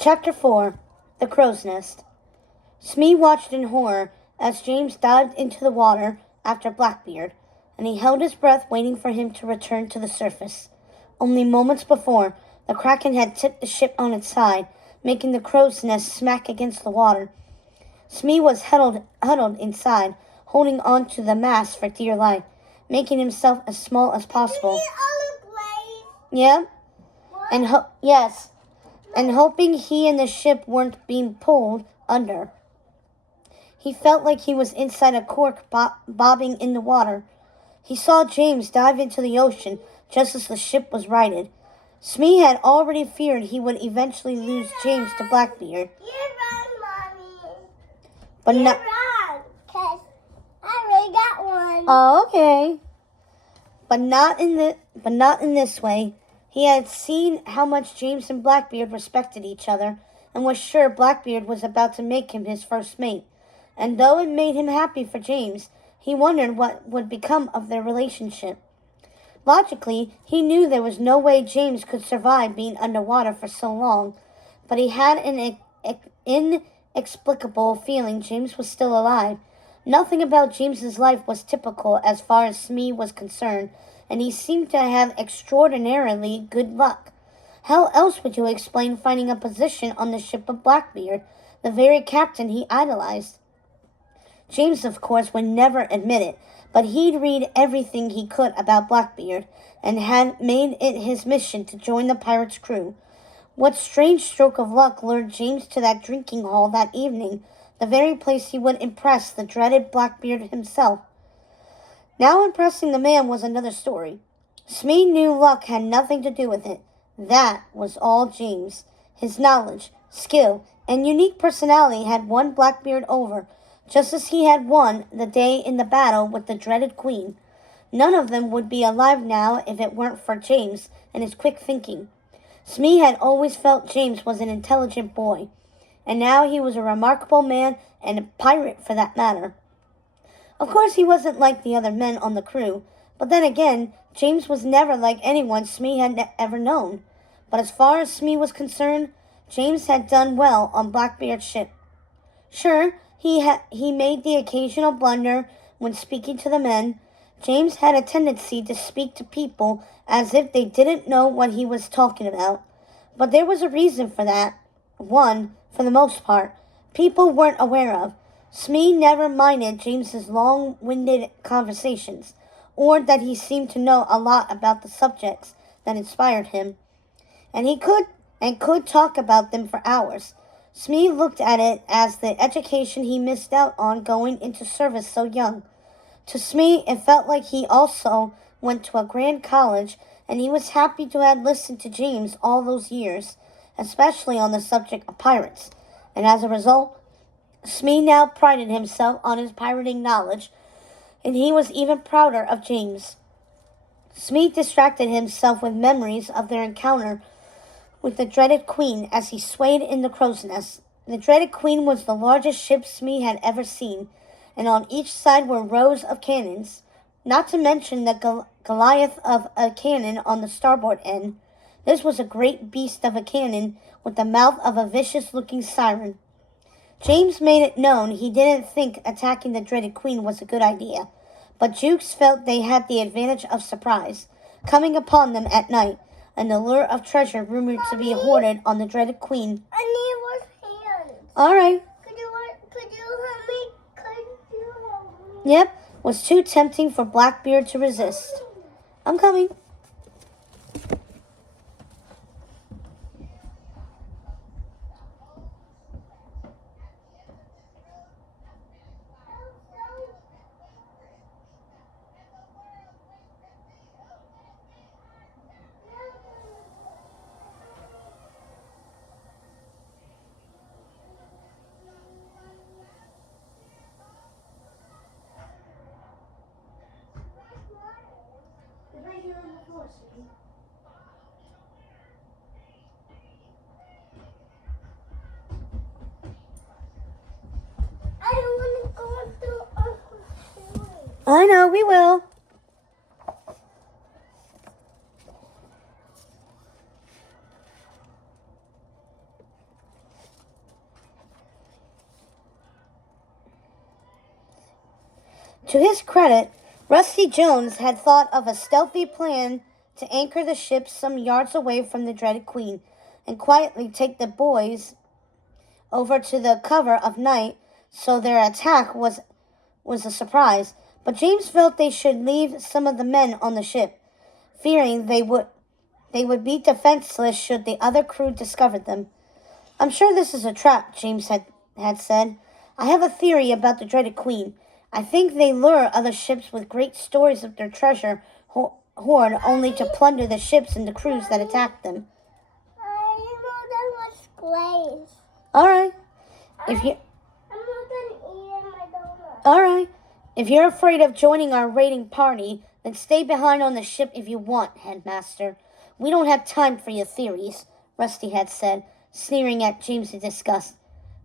Chapter 4. The Crow's Nest. Smee watched in horror as James dived into the water after Blackbeard, and he held his breath waiting for him to return to the surface. Only moments before, the Kraken had tipped the ship on its side, making the crow's nest smack against the water. Smee was huddled inside, holding on to the mast for dear life, making himself as small as possible. Yeah? Yes. And hoping he and the ship weren't being pulled under. He felt like he was inside a cork bobbing in the water. He saw James dive into the ocean just as the ship was righted. Smee had already feared he would eventually lose James to Blackbeard. You're wrong, Mommy. But You're not wrong, because I already got one. Oh, okay. But not in this way. He had seen how much James and Blackbeard respected each other, and was sure Blackbeard was about to make him his first mate. And though it made him happy for James, he wondered what would become of their relationship. Logically, he knew there was no way James could survive being underwater for so long, but he had an inexplicable feeling James was still alive. Nothing about James's life was typical as far as Smee was concerned, and he seemed to have extraordinarily good luck. How else would you explain finding a position on the ship of Blackbeard, the very captain he idolized? James, of course, would never admit it, but he'd read everything he could about Blackbeard, and had made it his mission to join the pirate's crew. What strange stroke of luck lured James to that drinking hall that evening, the very place he would impress the dreaded Blackbeard himself? Now impressing the man was another story. Smee knew luck had nothing to do with it. That was all James. His knowledge, skill, and unique personality had won Blackbeard over, just as he had won the day in the battle with the dreaded Queen. None of them would be alive now if it weren't for James and his quick thinking. Smee had always felt James was an intelligent boy, and now he was a remarkable man and a pirate for that matter. Of course, he wasn't like the other men on the crew, but then again, James was never like anyone Smee had ever known. But as far as Smee was concerned, James had done well on Blackbeard's ship. Sure, he made the occasional blunder when speaking to the men. James had a tendency to speak to people as if they didn't know what he was talking about. But there was a reason for that. One, for the most part, people weren't aware of. Smee never minded James's long-winded conversations, or that he seemed to know a lot about the subjects that inspired him. And he could talk about them for hours. Smee looked at it as the education he missed out on going into service so young. To Smee, it felt like he also went to a grand college, and he was happy to have listened to James all those years, especially on the subject of pirates. And as a result, Smee now prided himself on his pirating knowledge, and he was even prouder of James. Smee distracted himself with memories of their encounter with the dreaded Queen as he swayed in the crow's nest. The dreaded Queen was the largest ship Smee had ever seen, and on each side were rows of cannons, not to mention the Goliath of a cannon on the starboard end. This was a great beast of a cannon with the mouth of a vicious-looking siren. James made it known he didn't think attacking the dreaded Queen was a good idea, but Jukes felt they had the advantage of surprise, coming upon them at night, and the lure of treasure rumored to be hoarded on the dreaded Queen. I need one hand. All right. Could you help me? Yep, was too tempting for Blackbeard to resist. I'm coming. Right here on the floor, Smee. I don't want to go through Uncle Stewie. I know, we will. To his credit, Rusty Jones had thought of a stealthy plan to anchor the ship some yards away from the dreaded Queen and quietly take the boys over to the cover of night so their attack was a surprise. But James felt they should leave some of the men on the ship, fearing they would be defenseless should the other crew discover them. "I'm sure this is a trap," James had said. "I have a theory about the dreaded Queen. I think they lure other ships with great stories of their treasure hoard only to plunder the ships and the crews that attack them." I know that was glaze. All right. If you I'm not gonna eat my donut. All right. If you're afraid of joining our raiding party, then stay behind on the ship if you want, Headmaster. We don't have time for your theories, Rusty had said, sneering at James in disgust.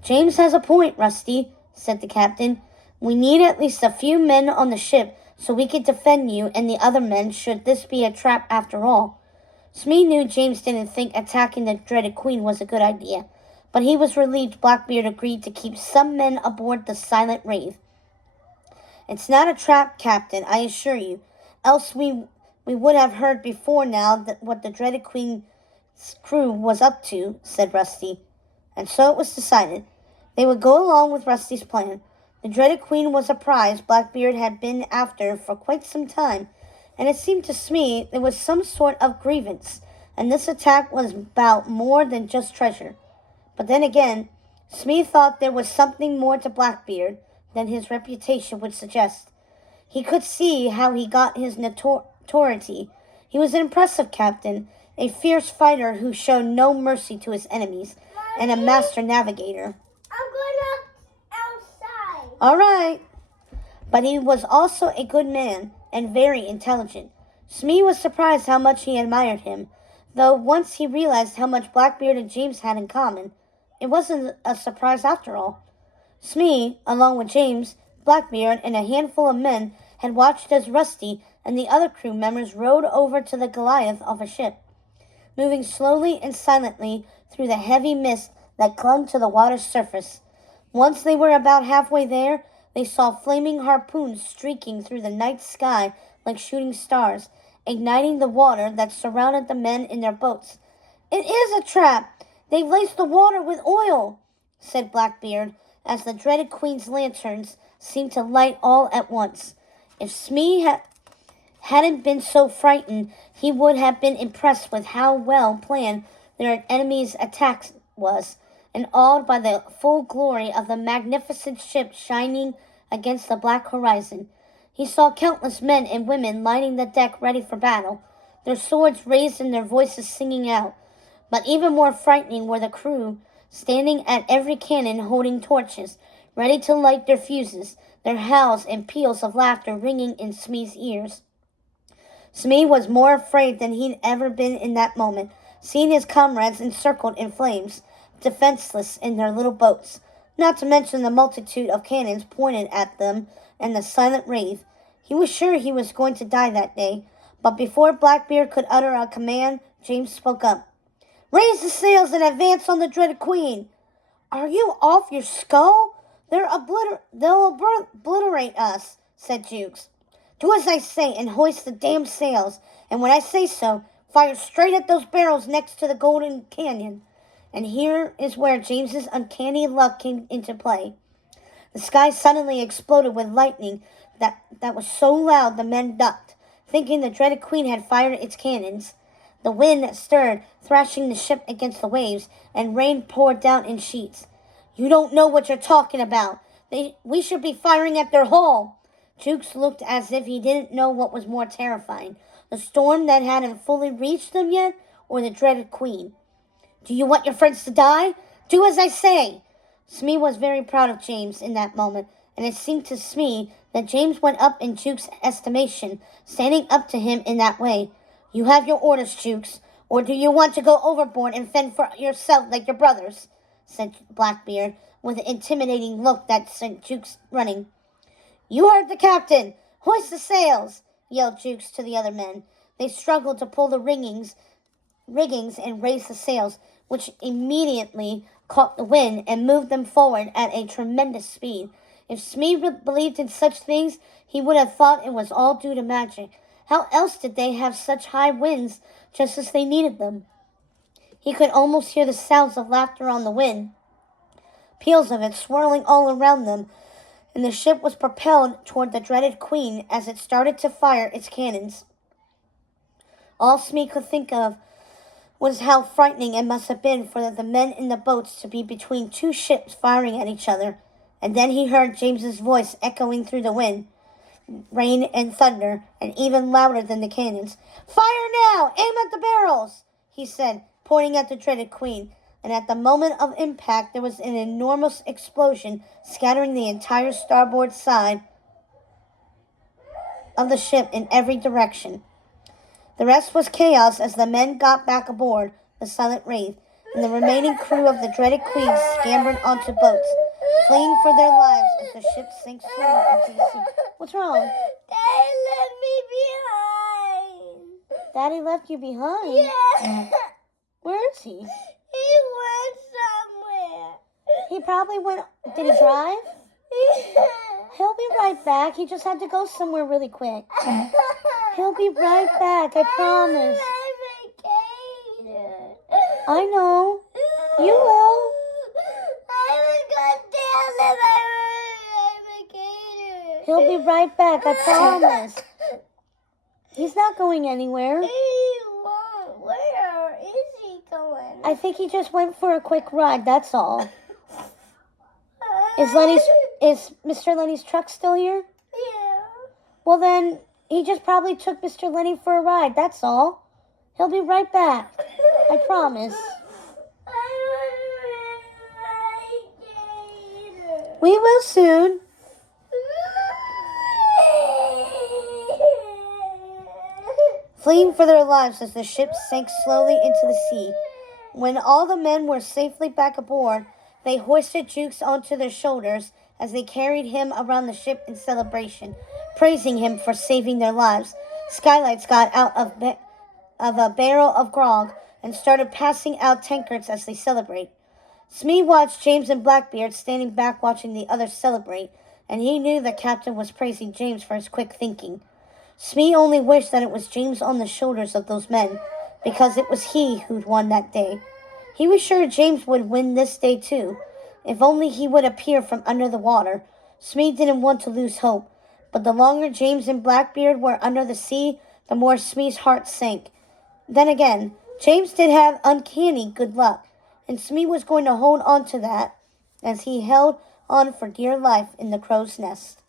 "James has a point, Rusty," said the captain. "We need at least a few men on the ship so we can defend you and the other men should this be a trap after all." Smee knew James didn't think attacking the dreaded Queen was a good idea, but he was relieved Blackbeard agreed to keep some men aboard the Silent Wraith. "It's not a trap, Captain, I assure you, else we would have heard before now that what the dreaded Queen's crew was up to," said Rusty. And so it was decided. They would go along with Rusty's plan. The dreaded Queen was a prize Blackbeard had been after for quite some time, and it seemed to Smee there was some sort of grievance, and this attack was about more than just treasure. But then again, Smee thought there was something more to Blackbeard than his reputation would suggest. He could see how he got his notoriety. He was an impressive captain, a fierce fighter who showed no mercy to his enemies, and a master navigator. I'm going outside. All right. But he was also a good man and very intelligent. Smee was surprised how much he admired him, though once he realized how much Blackbeard and James had in common, it wasn't a surprise after all. Smee, along with James, Blackbeard, and a handful of men, had watched as Rusty and the other crew members rowed over to the Goliath of a ship, moving slowly and silently through the heavy mist that clung to the water's surface. Once they were about halfway there, they saw flaming harpoons streaking through the night sky like shooting stars, igniting the water that surrounded the men in their boats. "It is a trap! They've laced the water with oil," said Blackbeard, as the dreaded Queen's lanterns seemed to light all at once. If Smee hadn't been so frightened, he would have been impressed with how well planned their enemy's attack was, and awed by the full glory of the magnificent ship shining against the black horizon. He saw countless men and women lining the deck ready for battle, their swords raised and their voices singing out. But even more frightening were the crew, standing at every cannon holding torches, ready to light their fuses, their howls and peals of laughter ringing in Smee's ears. Smee was more afraid than he'd ever been in that moment, seeing his comrades encircled in flames, defenseless in their little boats, not to mention the multitude of cannons pointed at them and the silent wraith. He was sure he was going to die that day, but before Blackbeard could utter a command, James spoke up. "Raise the sails and advance on the dreaded Queen." "Are you off your skull? They'll obliterate us," said Jukes. "Do as I say and hoist the damn sails, and when I say so, fire straight at those barrels next to the Golden Canyon." And here is where James's uncanny luck came into play. The sky suddenly exploded with lightning that was so loud the men ducked, thinking the dreaded Queen had fired its cannons. The wind stirred, thrashing the ship against the waves, and rain poured down in sheets. "You don't know what you're talking about. We should be firing at their hull." Jukes looked as if he didn't know what was more terrifying, the storm that hadn't fully reached them yet, or the dreaded Queen. "Do you want your friends to die? Do as I say." Smee was very proud of James in that moment, and it seemed to Smee that James went up in Jukes' estimation, standing up to him in that way. "You have your orders, Jukes, or do you want to go overboard and fend for yourself like your brothers?" said Blackbeard, with an intimidating look that sent Jukes running. "You heard the captain! Hoist the sails!" yelled Jukes to the other men. They struggled to pull the riggings and raise the sails, which immediately caught the wind and moved them forward at a tremendous speed. If Smee believed in such things, he would have thought it was all due to magic. How else did they have such high winds just as they needed them? He could almost hear the sounds of laughter on the wind, peals of it swirling all around them, and the ship was propelled toward the dreaded queen as it started to fire its cannons. All Smee could think of was how frightening it must have been for the men in the boats to be between two ships firing at each other. And then he heard James's voice echoing through the wind, rain, and thunder, and even louder than the cannons. "Fire now! Aim at the barrels!" he said, pointing at the dreaded queen. And at the moment of impact, there was an enormous explosion, scattering the entire starboard side of the ship in every direction. The rest was chaos as the men got back aboard the Silent Wraith, and the remaining crew of the dreaded queen scampered onto boats, fleeing for their lives as the ship sank slowly into the sea. What's wrong? Daddy left me behind. Daddy left you behind? Yeah. Where is he? He went somewhere. He probably went... Did he drive? Yeah. He'll be right back. He just had to go somewhere really quick. He'll be right back, I promise. I know. You will. He'll be right back, I promise. He's not going anywhere. Where is he going? I think he just went for a quick ride, that's all. Is Mr. Lenny's truck still here? Yeah. Well then, he just probably took Mr. Lenny for a ride, that's all. He'll be right back. I promise. We will soon. Fleeing for their lives as the ship sank slowly into the sea. When all the men were safely back aboard, they hoisted Jukes onto their shoulders as they carried him around the ship in celebration, praising him for saving their lives. Skylights got out of a barrel of grog and started passing out tankards as they celebrate. Smee watched James and Blackbeard standing back watching the others celebrate, and he knew the captain was praising James for his quick thinking. Smee only wished that it was James on the shoulders of those men, because it was he who'd won that day. He was sure James would win this day too, if only he would appear from under the water. Smee didn't want to lose hope, but the longer James and Blackbeard were under the sea, the more Smee's heart sank. Then again, James did have uncanny good luck, and Smee was going to hold on to that as he held on for dear life in the crow's nest.